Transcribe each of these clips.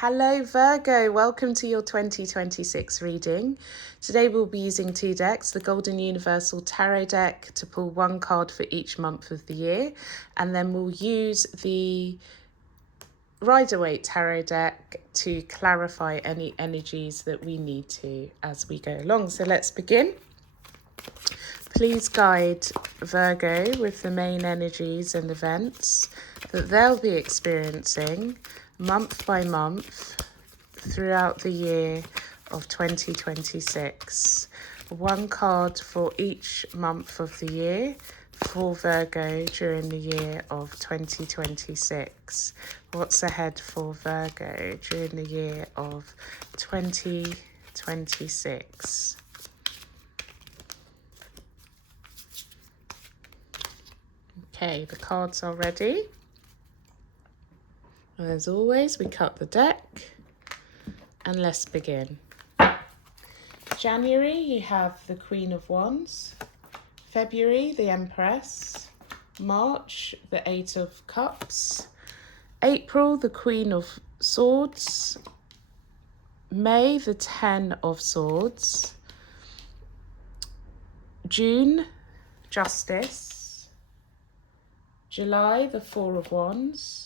Hello Virgo, welcome to your 2026 reading. Today we'll be using two decks, the Golden Universal Tarot deck to pull one card for each month of the year, and then we'll use the Rider-Waite Tarot deck to clarify any energies that we need to as we go along. So let's begin. Please guide Virgo with the main energies and events that they'll be experiencing month by month throughout the year of 2026. One card for each month of the year for Virgo during the year of 2026. What's ahead for Virgo during the year of 2026? Okay, the cards are ready. As always, we cut the deck and let's begin. January, you have the Queen of Wands. February, the Empress. March, the Eight of Cups. April, the Queen of Swords. May, the Ten of Swords. June, Justice. July, the Four of Wands.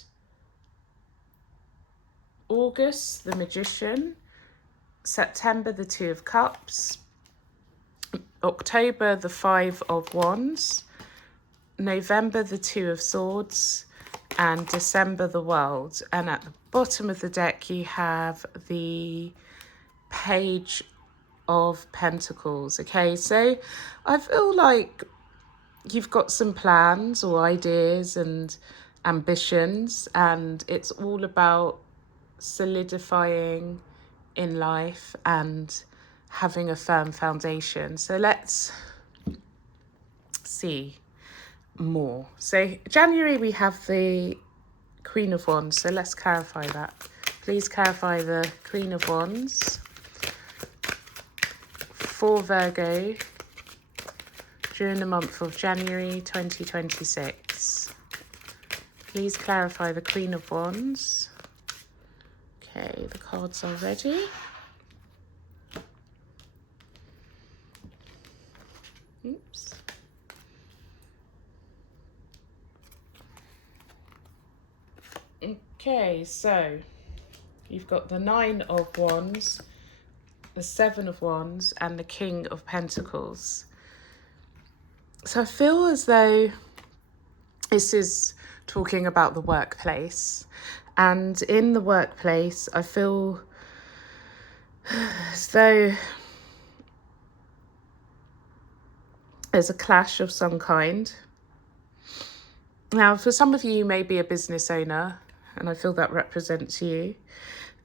August, the Magician. September, the Two of Cups. October, the Five of Wands. November, the Two of Swords. And December, the World. And at the bottom of the deck, you have the Page of Pentacles. Okay, so I feel like you've got some plans or ideas and ambitions, and it's all about solidifying in life and having a firm foundation. So let's see more. So January, we have the Queen of Wands. So let's clarify that. Please clarify the Queen of Wands for Virgo during the month of January 2026. Please clarify the Queen of Wands. Okay, the cards are ready. Oops. Okay, so you've got the Nine of Wands, the Seven of Wands, and the King of Pentacles. So I feel as though this is talking about the workplace. And in the workplace, I feel as though there's a clash of some kind. Now, for some of you may be a business owner, and I feel that represents you.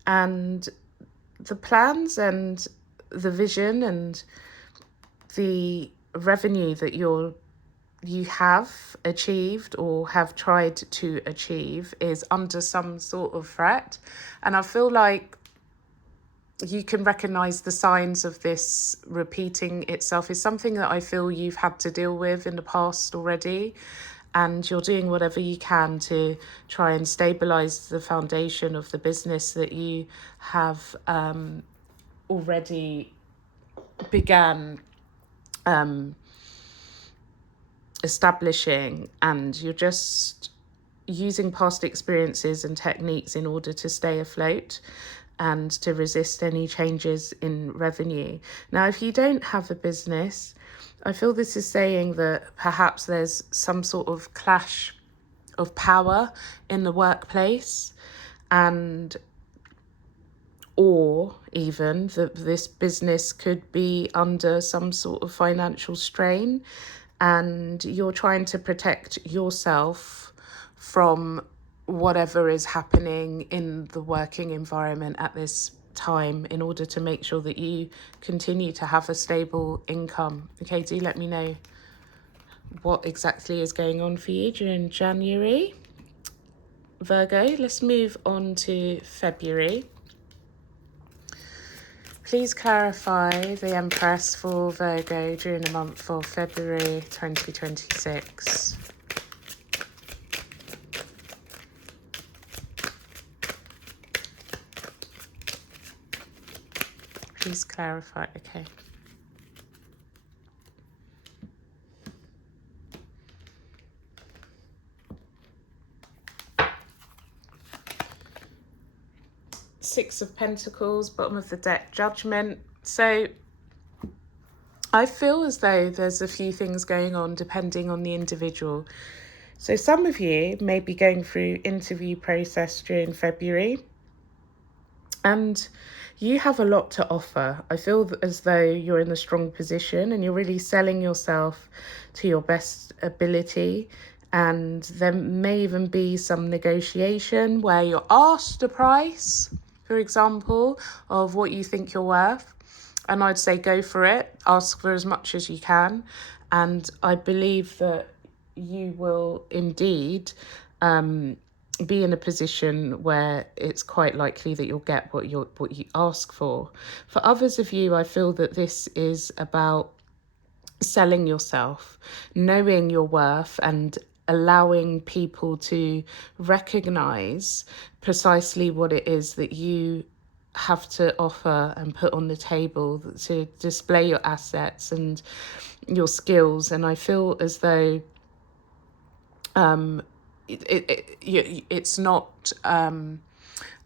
And the plans and the vision and the revenue that you have achieved or have tried to achieve is under some sort of threat. And I feel like you can recognize the signs of this repeating itself. Is something that I feel you've had to deal with in the past already. And you're doing whatever you can to try and stabilize the foundation of the business that you have already began establishing, and you're just using past experiences and techniques in order to stay afloat and to resist any changes in revenue. Now, if you don't have a business, I feel this is saying that perhaps there's some sort of clash of power in the workplace, and or even that this business could be under some sort of financial strain, and you're trying to protect yourself from whatever is happening in the working environment at this time in order to make sure that you continue to have a stable income. Okay, do let me know what exactly is going on for you during January. Virgo, let's move on to February. Please clarify the Empress for Virgo during the month of February 2026. Please clarify. Okay. Six of Pentacles, bottom of the deck, Judgment. So I feel as though there's a few things going on depending on the individual. So some of you may be going through interview process during February, and you have a lot to offer. I feel as though you're in a strong position and you're really selling yourself to your best ability. And there may even be some negotiation where you're asked a price, for example, of what you think you're worth. And I'd say go for it. Ask for as much as you can. And I believe that you will indeed be in a position where it's quite likely that you'll get what you ask for. For others of you, I feel that this is about selling yourself, knowing your worth, and allowing people to recognize precisely what it is that you have to offer and put on the table to display your assets and your skills. And I feel as though it's not at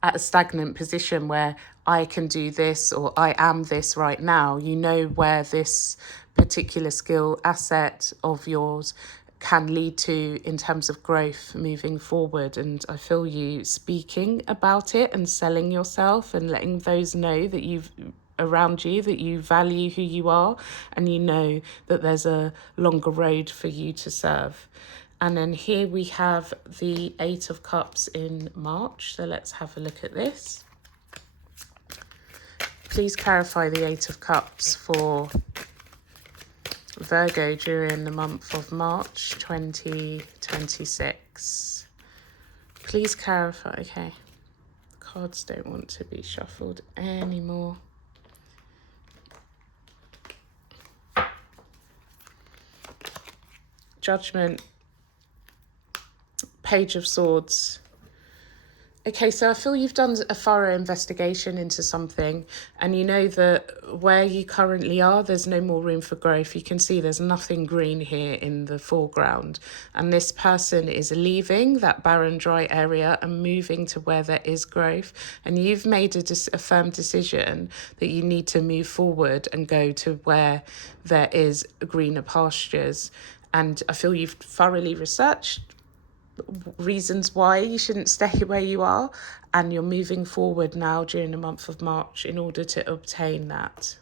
a stagnant position where I can do this or I am this right now. You know where this particular skill asset of yours can lead to in terms of growth moving forward. And I feel you speaking about it and selling yourself and letting those know that you've around you that you value who you are, and you know that there's a longer road for you to serve. And then here we have the Eight of Cups in March. So let's have a look at this. Please clarify the Eight of Cups for Virgo during the month of March 2026. Please clarify. Okay. Cards don't want to be shuffled anymore. Judgment. Page of Swords. Okay, so I feel you've done a thorough investigation into something, and you know that where you currently are, there's no more room for growth. You can see there's nothing green here in the foreground, and this person is leaving that barren, dry area and moving to where there is growth, and you've made a firm decision that you need to move forward and go to where there is greener pastures. And I feel you've thoroughly researched reasons why you shouldn't stay where you are, and you're moving forward now during the month of March in order to obtain that.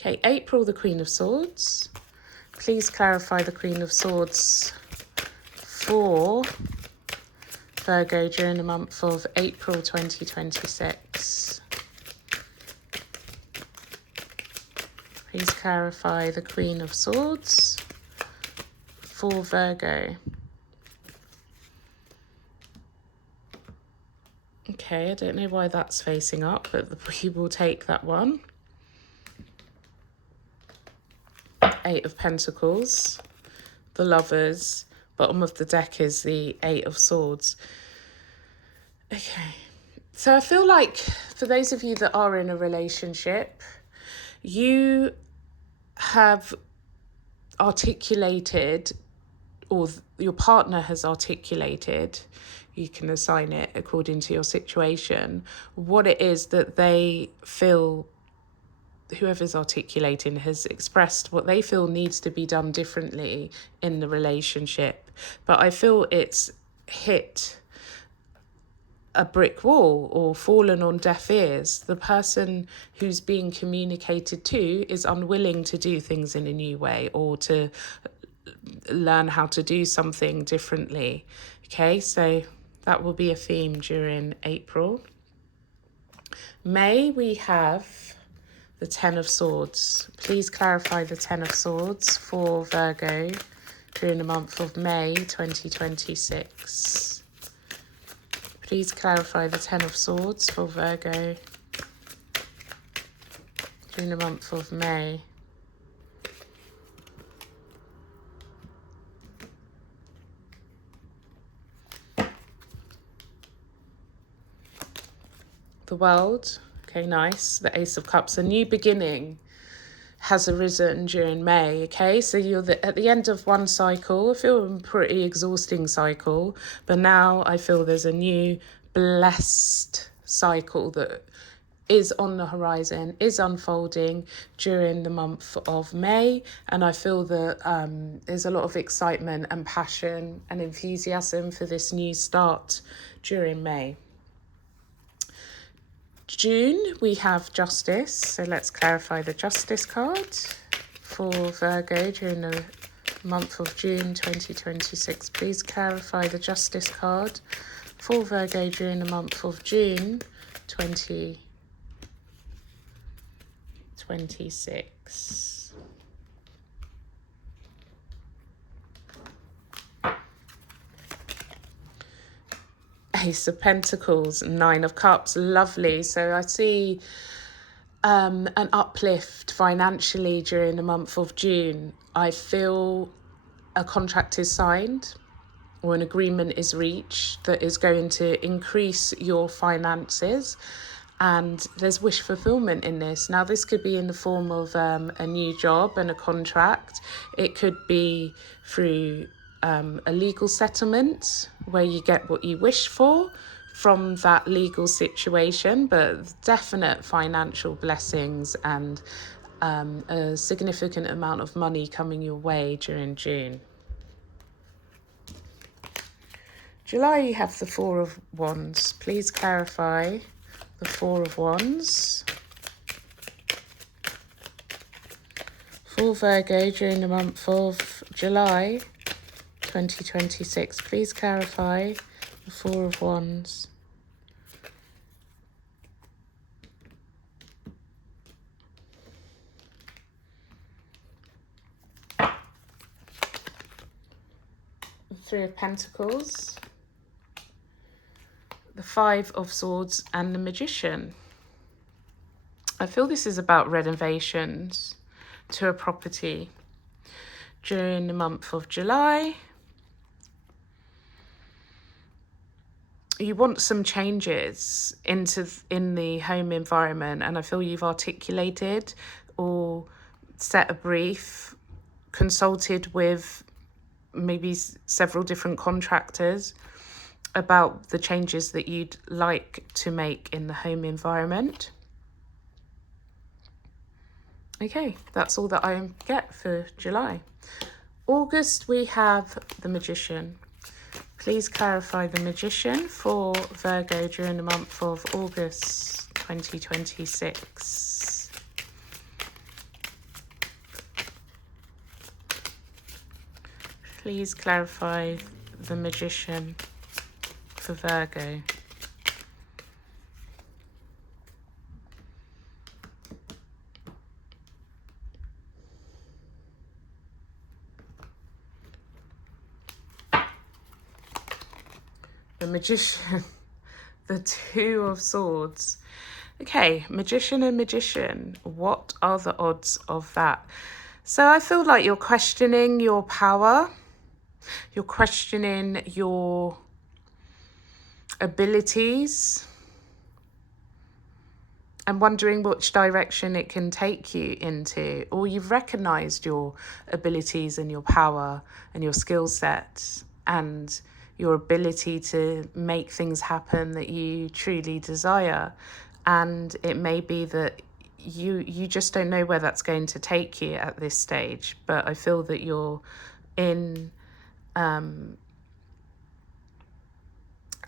Okay, April, the Queen of Swords. Please clarify the Queen of Swords for Virgo during the month of April 2026. Please clarify the Queen of Swords for Virgo. Okay, I don't know why that's facing up, but we will take that one. Eight of Pentacles, the Lovers. Bottom of the deck is the Eight of Swords. Okay, so I feel like for those of you that are in a relationship, you have articulated, or your partner has articulated, you can assign it according to your situation, what it is that they feel, whoever's articulating has expressed what they feel needs to be done differently in the relationship. But I feel it's hit a brick wall or fallen on deaf ears. The person who's being communicated to is unwilling to do things in a new way or to learn how to do something differently. Okay, so that will be a theme during April. May, we have the Ten of Swords. Please clarify the Ten of Swords for Virgo during the month of May 2026. Please clarify the Ten of Swords for Virgo during the month of May. The World. Okay, nice. The Ace of Cups, a new beginning has arisen during May, okay? So you're at the end of one cycle. I feel a pretty exhausting cycle, but now I feel there's a new blessed cycle that is on the horizon, is unfolding during the month of May. And I feel that there's a lot of excitement and passion and enthusiasm for this new start during May. June, we have Justice. So let's clarify the Justice card for Virgo during the month of June 2026. Please clarify the Justice card for Virgo during the month of June 2026. Ace of Pentacles, Nine of Cups, lovely. So I see an uplift financially during the month of June. I feel a contract is signed or an agreement is reached that is going to increase your finances, and there's wish fulfillment in this. Now, this could be in the form of a new job and a contract. It could be through a legal settlement where you get what you wish for from that legal situation, but definite financial blessings and a significant amount of money coming your way during June. July, you have the Four of Wands. Please clarify the Four of Wands for Virgo during the month of July 2026. Please clarify the Four of Wands. The Three of Pentacles, the Five of Swords, and the Magician. I feel this is about renovations to a property during the month of July. You want some changes in the home environment, and I feel you've articulated or set a brief, consulted with maybe several different contractors about the changes that you'd like to make in the home environment. Okay, that's all that I get for July. August, we have the Magician. Please clarify the Magician for Virgo during the month of August 2026. Please clarify the Magician for Virgo. The Magician, the Two of Swords. Okay, Magician and Magician, what are the odds of that? So I feel like you're questioning your power. You're questioning your abilities and wondering which direction it can take you into. Or you've recognized your abilities and your power and your skill set and your ability to make things happen that you truly desire. And it may be that you just don't know where that's going to take you at this stage. But I feel that you're in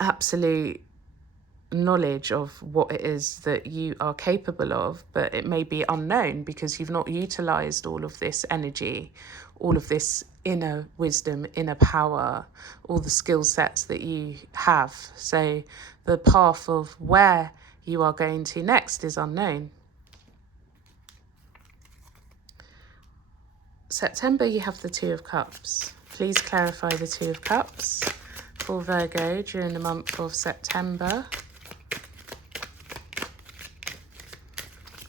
absolute knowledge of what it is that you are capable of, but it may be unknown because you've not utilized all of this energy, all of this inner wisdom, inner power, all the skill sets that you have. So the path of where you are going to next is unknown. September, you have the Two of Cups. Please clarify the Two of Cups for Virgo during the month of September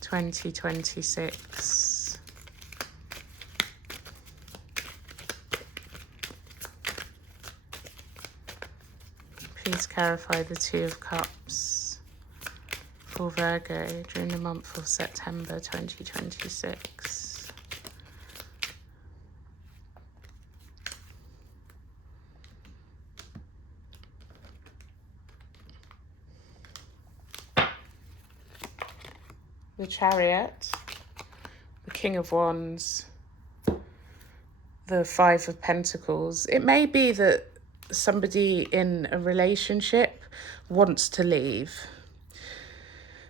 2026. Please clarify the Two of Cups for Virgo during the month of September 2026. The Chariot, the King of Wands, the Five of Pentacles. It may be that somebody in a relationship wants to leave,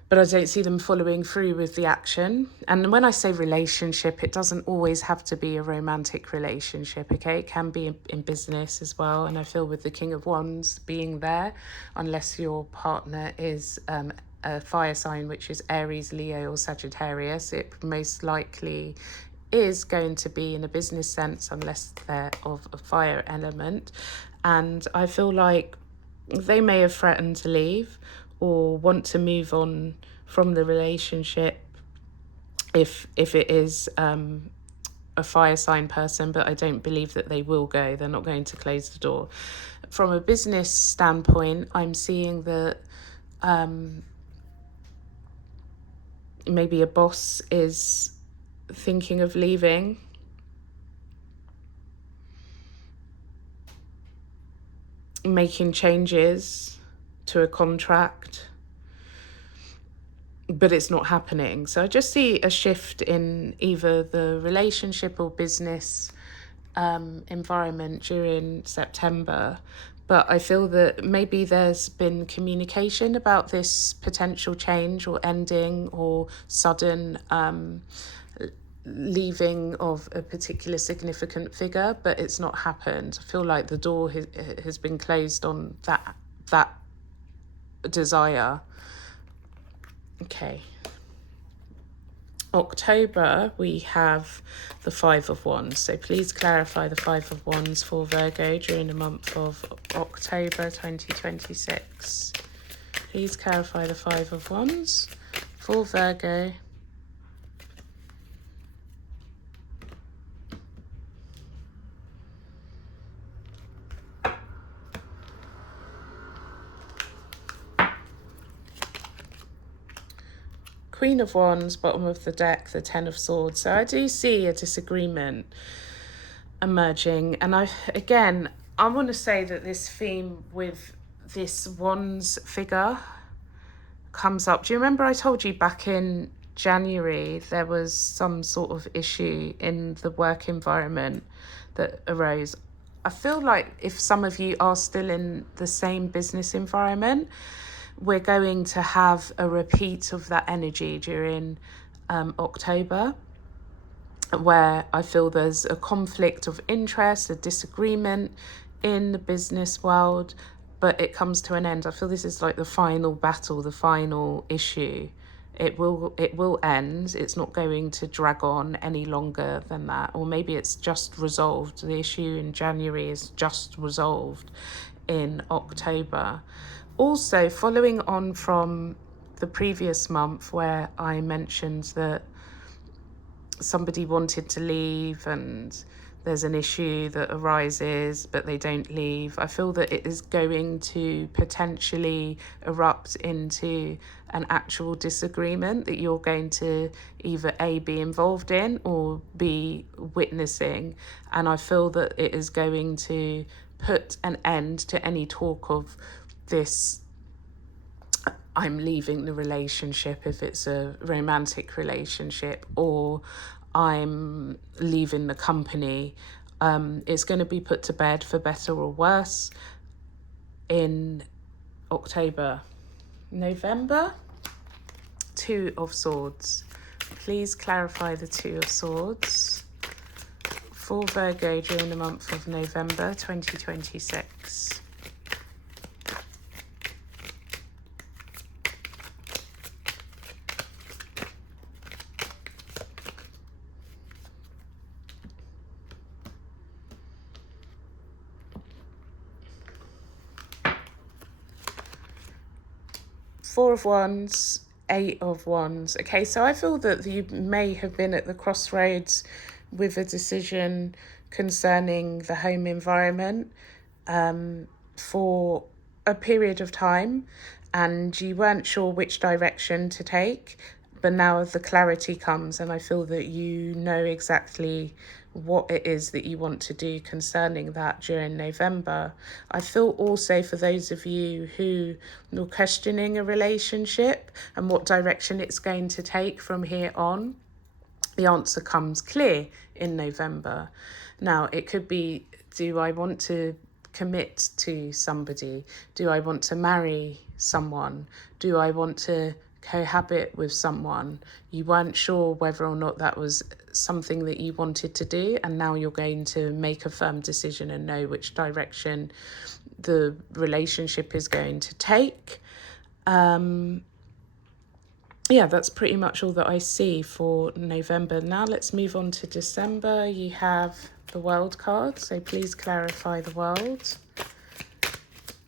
but I don't see them following through with the action. And when I say relationship, it doesn't always have to be a romantic relationship, okay? It can be in business as well. And I feel with the King of Wands being there, unless your partner is a fire sign, which is Aries, Leo, or Sagittarius, it most likely is going to be in a business sense, unless they're of a fire element. And I feel like they may have threatened to leave or want to move on from the relationship if it is a fire sign person, but I don't believe that they will go. They're not going to close the door. From a business standpoint, I'm seeing that maybe a boss is thinking of leaving. Making changes to a contract, but it's not happening. So I just see a shift in either the relationship or business environment during September. But I feel that maybe there's been communication about this potential change or ending or sudden leaving of a particular significant figure, but it's not happened. I feel like the door has been closed on that desire. Okay. October, we have the Five of Wands. So please clarify the Five of Wands for Virgo during the month of October 2026. Please clarify the Five of Wands for Virgo. Queen of Wands, bottom of the deck, the Ten of Swords. So I do see a disagreement emerging. And I want to say that this theme with this Wands figure comes up. Do you remember I told you back in January there was some sort of issue in the work environment that arose? I feel like if some of you are still in the same business environment, we're going to have a repeat of that energy during October, where I feel there's a conflict of interest, a disagreement in the business world, but it comes to an end. I feel this is like the final battle, the final issue. It will end. It's not going to drag on any longer than that. Or maybe it's just resolved. The issue in January is just resolved in October. Also, following on from the previous month where I mentioned that somebody wanted to leave and there's an issue that arises but they don't leave, I feel that it is going to potentially erupt into an actual disagreement that you're going to either A, be involved in or be witnessing. And I feel that it is going to put an end to any talk of this I'm leaving the relationship, if it's a romantic relationship, or I'm leaving the company. It's going to be put to bed for better or worse in October. November, Two of Swords. Please clarify the Two of Swords for Virgo during the month of November 2026. Four of Wands, Eight of Wands. Okay, so I feel that you may have been at the crossroads with a decision concerning the home environment for a period of time. and you weren't sure which direction to take, but now the clarity comes, and I feel that you know exactly what it is that you want to do concerning that during November. I feel also for those of you who are questioning a relationship and what direction it's going to take from here on, the answer comes clear in November. Now, it could be, do I want to commit to somebody? Do I want to marry someone? Do I want to cohabit with someone? You weren't sure whether or not that was something that you wanted to do, and now you're going to make a firm decision and know which direction the relationship is going to take. Yeah, that's pretty much all that I see for November. Now let's move on to December. You have the World card, so please clarify the World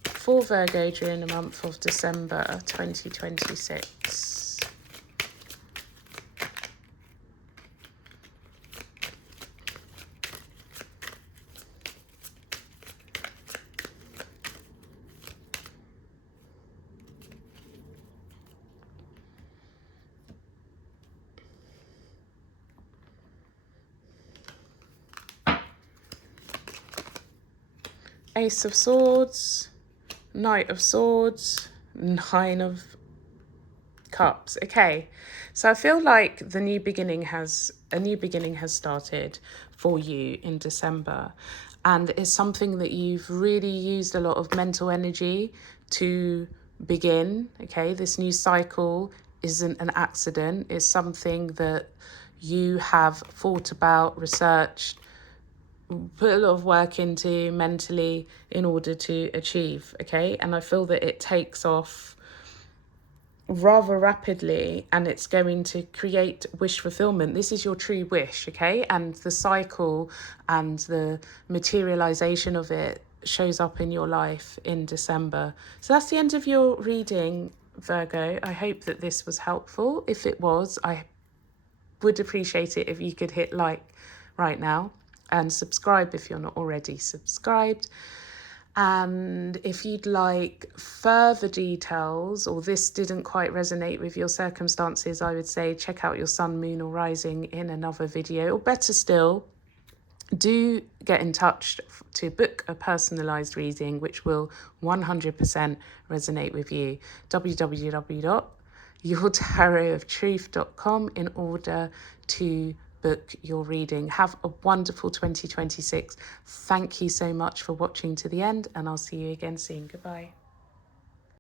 for Virgo during the month of December 2026. Ace of Swords, Knight of Swords, Nine of Cups. Okay, so I feel like a new beginning has started for you in December, and it's something that you've really used a lot of mental energy to begin. Okay, this new cycle isn't an accident. It's something that you have thought about, researched, put a lot of work into mentally in order to achieve. Okay, and I feel that it takes off rather rapidly, and it's going to create wish fulfillment. This is your true wish, okay? And the cycle and the materialization of it shows up in your life in December. So that's the end of your reading, Virgo. I hope that this was helpful. If it was, I would appreciate it if you could hit like right now and subscribe if you're not already subscribed. And if you'd like further details, or this didn't quite resonate with your circumstances, I would say check out your sun, moon, or rising in another video. Or better still, do get in touch to book a personalised reading, which will 100% resonate with you. www.yourtarotoftruth.com in order to book your reading. Have a wonderful 2026. Thank you so much for watching to the end, and I'll see you again soon. Goodbye.